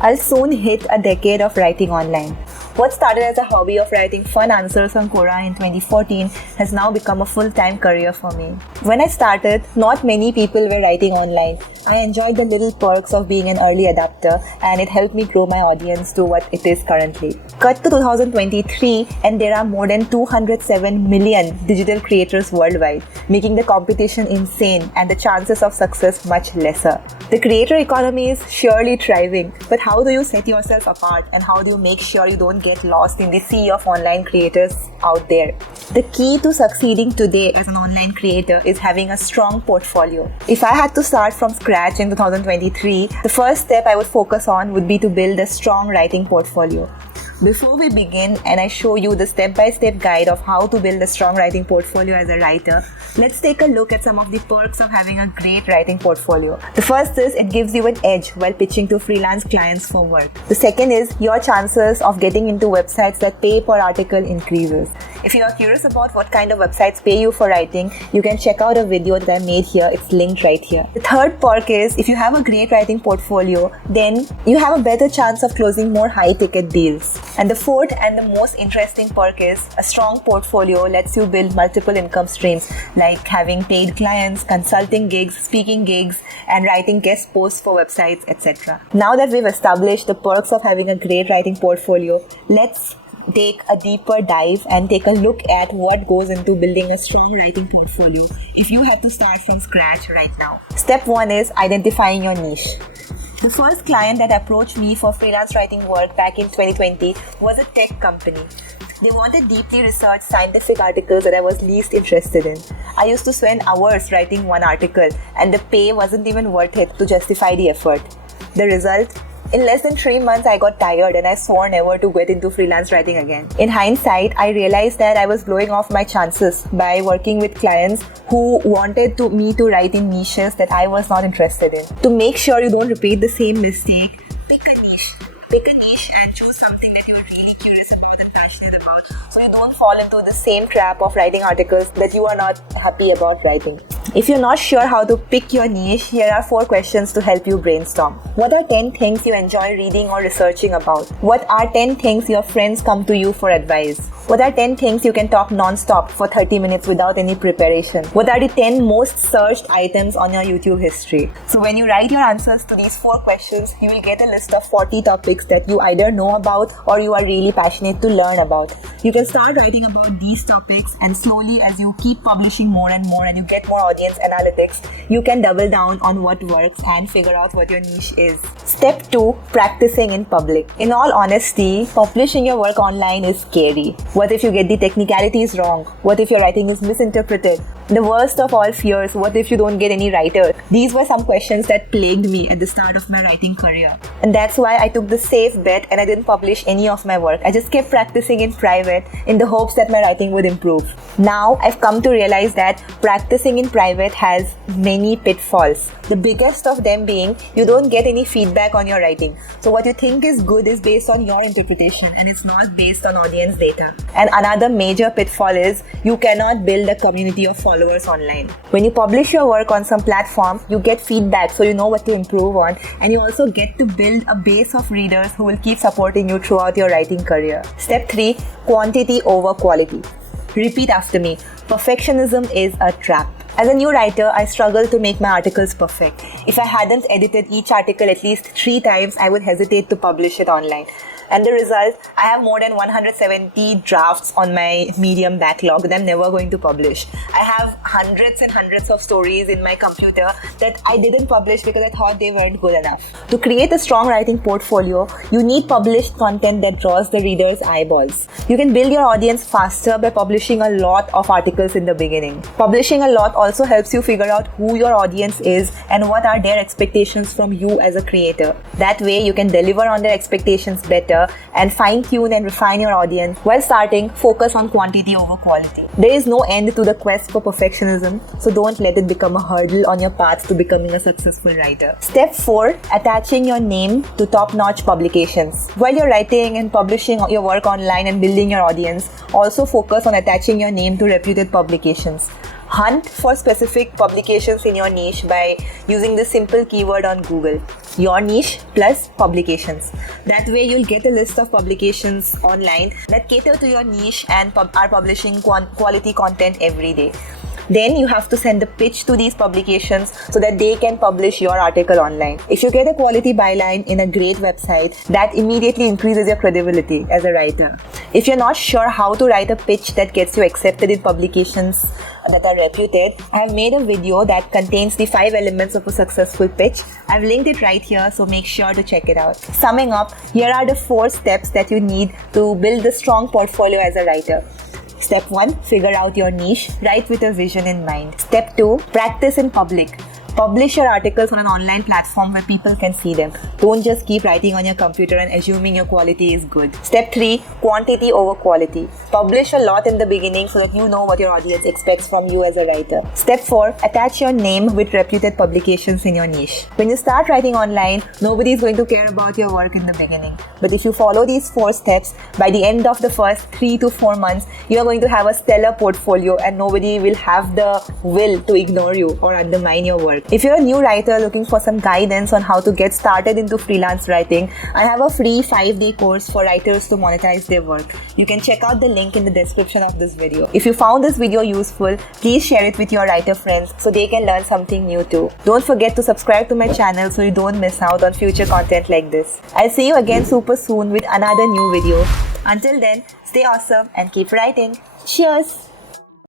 I'll soon hit a decade of writing online. What started as a hobby of writing fun answers on Quora in 2014 has now become a full-time career for me. When I started, not many people were writing online. I enjoyed the little perks of being an early adapter, and it helped me grow my audience to what it is currently. Cut to 2023, and there are more than 207 million digital creators worldwide, making the competition insane and the chances of success much lesser. The creator economy is surely thriving, but how do you set yourself apart, and how do you make sure you don't get lost in the sea of online creators out there? The key to succeeding today as an online creator is having a strong portfolio. If I had to start from scratch in 2023, the first step I would focus on would be to build a strong writing portfolio. Before we begin and I show you the step-by-step guide of how to build a strong writing portfolio as a writer, let's take a look at some of the perks of having a great writing portfolio. The first is it gives you an edge while pitching to freelance clients for work. The second is your chances of getting into websites that pay per article increases. If you are curious about what kind of websites pay you for writing, you can check out a video that I made here. It's linked right here. The third perk is if you have a great writing portfolio, then you have a better chance of closing more high-ticket deals. And the fourth and the most interesting perk is a strong portfolio lets you build multiple income streams like having paid clients, consulting gigs, speaking gigs, and writing guest posts for websites, etc. Now that we've established the perks of having a great writing portfolio, let's take a deeper dive and take a look at what goes into building a strong writing portfolio if you had to start from scratch right now. Step 1 is identifying your niche. The first client that approached me for freelance writing work back in 2020 was a tech company. They wanted deeply researched scientific articles that I was least interested in. I used to spend hours writing one article, and the pay wasn't even worth it to justify the effort. The result? In less than 3 months, I got tired and I swore never to get into freelance writing again. In hindsight, I realized that I was blowing off my chances by working with clients who wanted me to write in niches that I was not interested in. To make sure you don't repeat the same mistake, pick a niche and choose something that you're really curious about and passionate about, so you don't fall into the same trap of writing articles that you are not happy about writing. If you're not sure how to pick your niche, here are 4 questions to help you brainstorm. What are 10 things you enjoy reading or researching about? What are 10 things your friends come to you for advice? What are 10 things you can talk non-stop for 30 minutes without any preparation? What are the 10 most searched items on your YouTube history? So when you write your answers to these 4 questions, you will get a list of 40 topics that you either know about or you are really passionate to learn about. You can start writing about these topics, and slowly as you keep publishing more and more and you get more audience analytics, you can double down on what works and figure out what your niche is. Step 2, practicing in public. In all honesty, publishing your work online is scary. What if you get the technicalities wrong? What if your writing is misinterpreted? The worst of all fears, what if you don't get any writer? These were some questions that plagued me at the start of my writing career. And that's why I took the safe bet and I didn't publish any of my work. I just kept practicing in private in the hopes that my writing would improve. Now, I've come to realize that practicing in private has many pitfalls. The biggest of them being, you don't get any feedback on your writing. So what you think is good is based on your interpretation and it's not based on audience data. And another major pitfall is, you cannot build a community of followers online. When you publish your work on some platform, you get feedback so you know what to improve on, and you also get to build a base of readers who will keep supporting you throughout your writing career. Step 3, quantity over quality. Repeat after me. Perfectionism is a trap. As a new writer, I struggle to make my articles perfect. If I hadn't edited each article at least 3 times, I would hesitate to publish it online. And the result, I have more than 170 drafts on my Medium backlog that I'm never going to publish. I have hundreds and hundreds of stories in my computer that I didn't publish because I thought they weren't good enough. To create a strong writing portfolio, you need published content that draws the reader's eyeballs. You can build your audience faster by publishing a lot of articles in the beginning. Publishing a lot also helps you figure out who your audience is and what are their expectations from you as a creator. That way, you can deliver on their expectations better and fine-tune and refine your audience. While starting, focus on quantity over quality. There is no end to the quest for perfectionism, so don't let it become a hurdle on your path to becoming a successful writer. Step 4, attaching your name to top-notch publications. While you're writing and publishing your work online and building your audience, also focus on attaching your name to reputed publications. Hunt for specific publications in your niche by using this simple keyword on Google. Your niche plus publications. That way you'll get a list of publications online that cater to your niche and are publishing quality content every day. Then you have to send a pitch to these publications so that they can publish your article online. If you get a quality byline in a great website, that immediately increases your credibility as a writer. If you're not sure how to write a pitch that gets you accepted in publications that are reputed, I have made a video that contains the 5 elements of a successful pitch. I've linked it right here, so make sure to check it out. Summing up, here are the 4 steps that you need to build a strong portfolio as a writer. Step 1, figure out your niche. Write with a vision in mind. Step 2, practice in public. Publish your articles on an online platform where people can see them. Don't just keep writing on your computer and assuming your quality is good. Step 3, quantity over quality. Publish a lot in the beginning so that you know what your audience expects from you as a writer. Step 4, attach your name with reputed publications in your niche. When you start writing online, nobody is going to care about your work in the beginning. But if you follow these 4 steps, by the end of the first 3 to 4 months, you are going to have a stellar portfolio and nobody will have the will to ignore you or undermine your work. If you're a new writer looking for some guidance on how to get started into freelance writing, I have a free 5-day course for writers to monetize their work. You can check out the link in the description of this video. If you found this video useful, please share it with your writer friends so they can learn something new too. Don't forget to subscribe to my channel so you don't miss out on future content like this. I'll see you again super soon with another new video. Until then, stay awesome and keep writing. Cheers!